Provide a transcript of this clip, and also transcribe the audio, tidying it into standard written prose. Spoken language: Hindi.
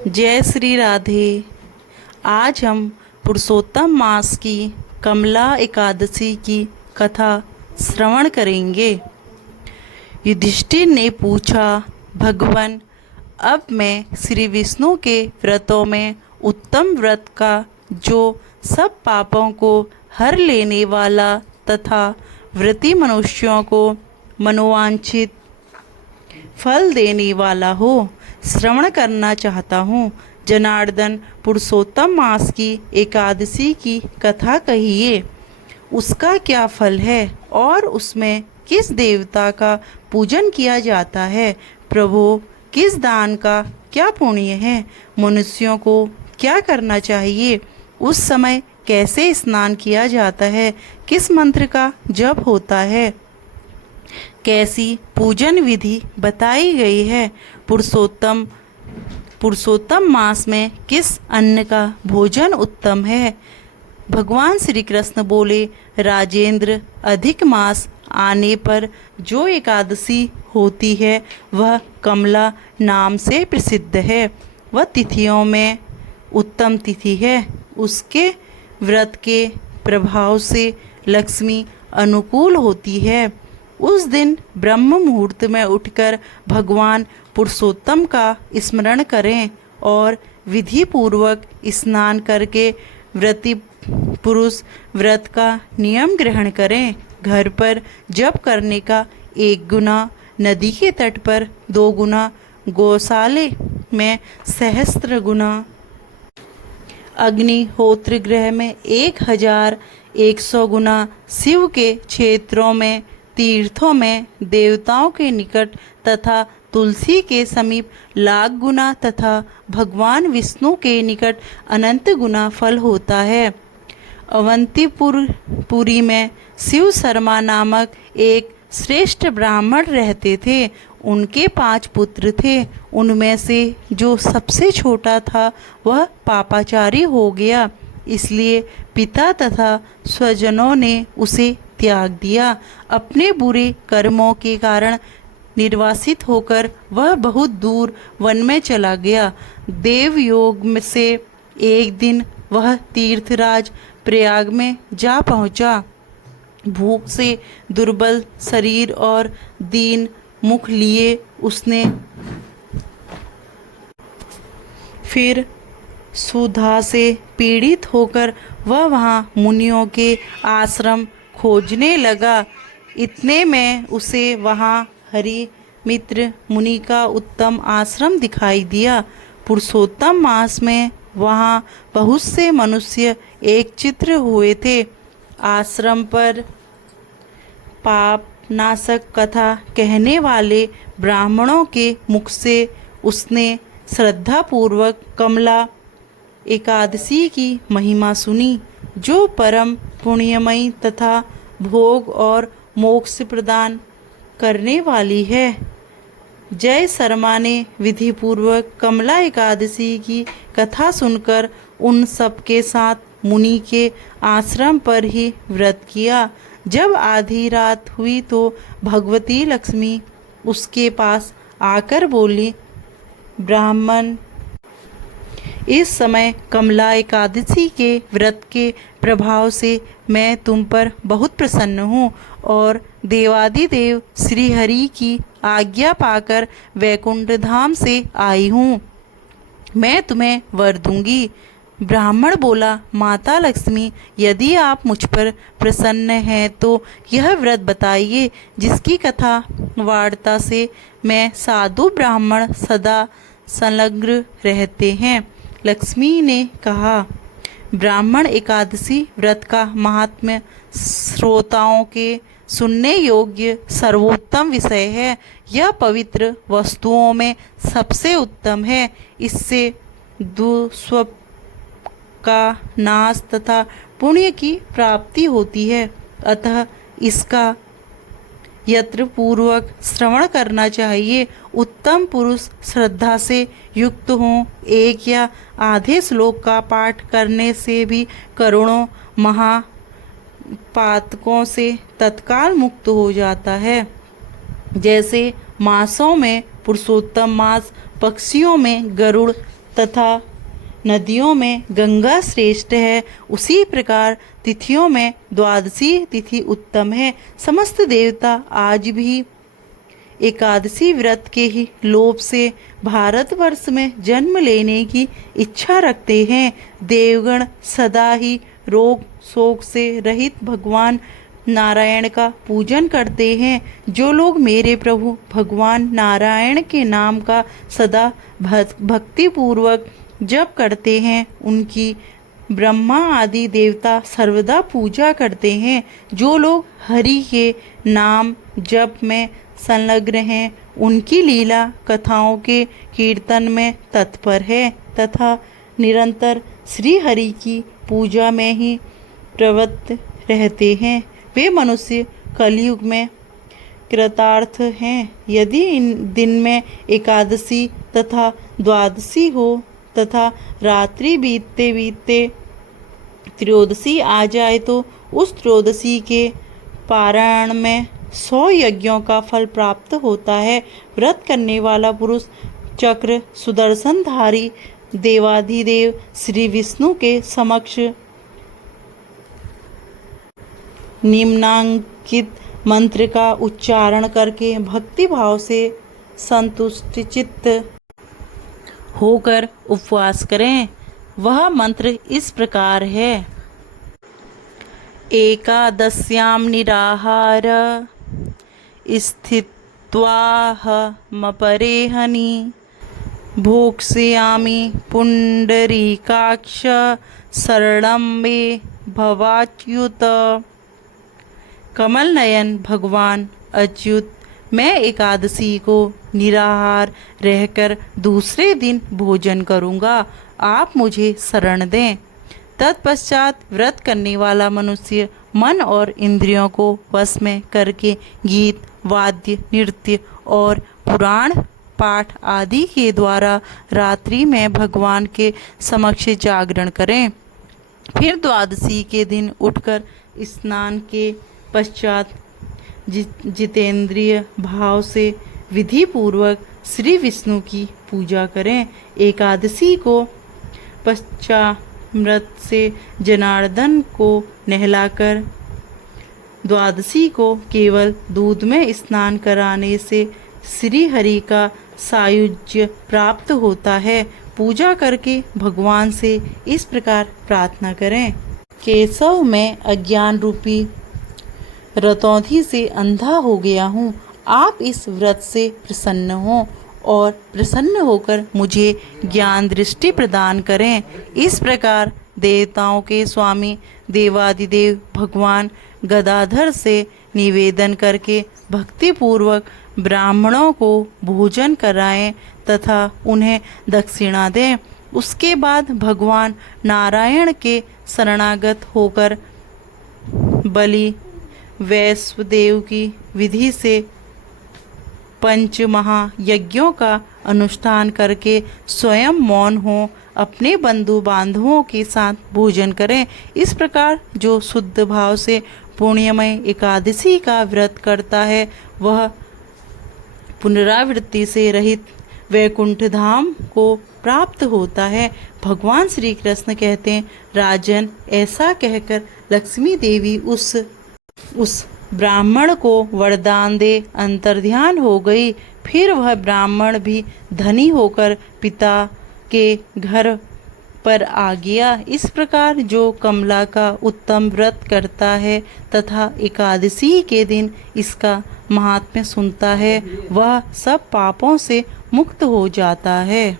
जय श्री राधे। आज हम पुरुषोत्तम मास की कमला एकादशी की कथा श्रवण करेंगे। युधिष्ठिर ने पूछा, भगवान, अब मैं श्री विष्णु के व्रतों में उत्तम व्रत का, जो सब पापों को हर लेने वाला तथा व्रती मनुष्यों को मनोवांछित फल देने वाला हो, श्रवण करना चाहता हूँ। जनार्दन, पुरुषोत्तम मास की एकादशी की कथा कहिए। उसका क्या फल है और उसमें किस देवता का पूजन किया जाता है? प्रभु, किस दान का क्या पुण्य है? मनुष्यों को क्या करना चाहिए? उस समय कैसे स्नान किया जाता है? किस मंत्र का जप होता है? कैसी पूजन विधि बताई गई है? पुरुषोत्तम मास में किस अन्न का भोजन उत्तम है? भगवान श्री कृष्ण बोले, राजेंद्र, अधिक मास आने पर जो एकादशी होती है वह कमला नाम से प्रसिद्ध है। वह तिथियों में उत्तम तिथि है। उसके व्रत के प्रभाव से लक्ष्मी अनुकूल होती है। उस दिन ब्रह्म मुहूर्त में उठकर भगवान पुरुषोत्तम का स्मरण करें और विधि पूर्वक स्नान करके व्रती पुरुष व्रत का नियम ग्रहण करें। घर पर जप करने का 1 गुना, नदी के तट पर 2 गुना, गौशाले में सहस्त्र गुना, अग्निहोत्र गृह में 1100 गुना, शिव के क्षेत्रों में, तीर्थों में, देवताओं के निकट तथा तुलसी के समीप लाख गुना तथा भगवान विष्णु के निकट अनंत गुना फल होता है। अवंतीपुरी में शिव शर्मा नामक एक श्रेष्ठ ब्राह्मण रहते थे। उनके 5 पुत्र थे। उनमें से जो सबसे छोटा था वह पापाचारी हो गया, इसलिए पिता तथा स्वजनों ने उसे त्याग दिया। अपने बुरे कर्मों के कारण निर्वासित होकर वह बहुत दूर वन में चला गया। देवयोग में से एक दिन वह तीर्थराज प्रयाग में जा पहुंचा। भूख से दुर्बल शरीर और दीन मुख लिए उसने फिर सुधा से पीड़ित होकर वह वहाँ मुनियों के आश्रम खोजने लगा। इतने में उसे वहाँ हरि मित्र मुनि का उत्तम आश्रम दिखाई दिया। पुरुषोत्तम मास में वहाँ बहुत से मनुष्य एकत्रित हुए थे। आश्रम पर पाप नाशक कथा कहने वाले ब्राह्मणों के मुख से उसने श्रद्धापूर्वक कमला एकादशी की महिमा सुनी, जो परम पुण्यमयी तथा भोग और मोक्ष प्रदान करने वाली है। जय शर्मा ने विधिपूर्वक कमला एकादशी की कथा सुनकर उन सब के साथ मुनि के आश्रम पर ही व्रत किया। जब आधी रात हुई तो भगवती लक्ष्मी उसके पास आकर बोली, ब्राह्मण, इस समय कमला एकादशी के व्रत के प्रभाव से मैं तुम पर बहुत प्रसन्न हूँ और देवादिदेव श्री हरि की आज्ञा पाकर वैकुंठ धाम से आई हूँ। मैं तुम्हें वर दूंगी। ब्राह्मण बोला, माता लक्ष्मी, यदि आप मुझ पर प्रसन्न हैं तो यह व्रत बताइए जिसकी कथा वार्ता से मैं साधु ब्राह्मण सदा संलग्न रहते हैं। लक्ष्मी ने कहा, ब्राह्मण एकादशी व्रत का महात्म्य श्रोताओं के सुनने योग्य सर्वोत्तम विषय है। यह पवित्र वस्तुओं में सबसे उत्तम है। इससे दुष्स्वप्न का नाश तथा पुण्य की प्राप्ति होती है। अतः इसका यत्र पूर्वक श्रवण करना चाहिए। उत्तम पुरुष श्रद्धा से युक्त हों। 1 या आधे श्लोक का पाठ करने से भी करोड़ों महापातकों से तत्काल मुक्त हो जाता है। जैसे मासों में पुरुषोत्तम मास, पक्षियों में गरुड़, तथा नदियों में गंगा श्रेष्ठ है, उसी प्रकार तिथियों में द्वादशी तिथि उत्तम है। समस्त देवता आज भी एकादशी व्रत के ही लोभ से भारतवर्ष में जन्म लेने की इच्छा रखते हैं। देवगण सदा ही रोग शोक से रहित भगवान नारायण का पूजन करते हैं। जो लोग मेरे प्रभु भगवान नारायण के नाम का सदा भक्ति पूर्वक जप करते हैं, उनकी ब्रह्मा आदि देवता सर्वदा पूजा करते हैं। जो लोग हरि के नाम जप में संलग्न हैं, उनकी लीला कथाओं के कीर्तन में तत्पर है तथा निरंतर श्री हरि की पूजा में ही प्रवृत्त रहते हैं, वे मनुष्य कलयुग में कृतार्थ हैं। यदि इन दिन में एकादशी तथा द्वादशी हो तथा रात्रि बीतते बीतते त्रयोदशी आ जाए तो उस त्रयोदशी के पारायण में 100 यज्ञों का फल प्राप्त होता है। व्रत करने वाला पुरुष चक्र सुदर्शनधारी देवाधिदेव श्री विष्णु के समक्ष निम्नांकित मंत्र का उच्चारण करके भक्ति भाव से संतुष्ट चित्त होकर उपवास करें। वह मंत्र इस प्रकार है। एकादश्याम निराहार स्थित्वाहमपरेहनि भोक्ष्यामि पुंडरीकाक्ष शरणं मे भवाच्युत। कमल नयन भगवान अच्युत, मैं एकादशी को निराहार रहकर दूसरे दिन भोजन करूँगा, आप मुझे शरण दें। तत्पश्चात व्रत करने वाला मनुष्य मन और इंद्रियों को वश में करके गीत वाद्य नृत्य और पुराण पाठ आदि के द्वारा रात्रि में भगवान के समक्ष जागरण करें। फिर द्वादशी के दिन उठकर स्नान के पश्चात जितेंद्रिय भाव से विधि पूर्वक श्री विष्णु की पूजा करें। एकादशी को पश्चामृत से जनार्दन को नहलाकर द्वादशी को केवल दूध में स्नान कराने से श्री हरि का सायुज्य प्राप्त होता है। पूजा करके भगवान से इस प्रकार प्रार्थना करें। केशव, मैं अज्ञान रूपी रतौंधी से अंधा हो गया हूँ, आप इस व्रत से प्रसन्न हों और प्रसन्न होकर मुझे ज्ञान दृष्टि प्रदान करें। इस प्रकार देवताओं के स्वामी देवादिदेव भगवान गदाधर से निवेदन करके भक्ति पूर्वक ब्राह्मणों को भोजन कराएं तथा उन्हें दक्षिणा दें। उसके बाद भगवान नारायण के शरणागत होकर बलि वैश्वदेव की विधि से पंच महायज्ञों का अनुष्ठान करके स्वयं मौन हो अपने बंधु बांधवों के साथ भोजन करें। इस प्रकार जो शुद्ध भाव से पुण्यमय एकादशी का व्रत करता है, वह पुनरावृत्ति से रहित वैकुंठ धाम को प्राप्त होता है। भगवान श्री कृष्ण कहते हैं, राजन, ऐसा कहकर लक्ष्मी देवी उस ब्राह्मण को वरदान दे अंतर्ध्यान हो गई। फिर वह ब्राह्मण भी धनी होकर पिता के घर पर आ गया। इस प्रकार जो कमला का उत्तम व्रत करता है तथा एकादशी के दिन इसका महात्म्य सुनता है, वह सब पापों से मुक्त हो जाता है।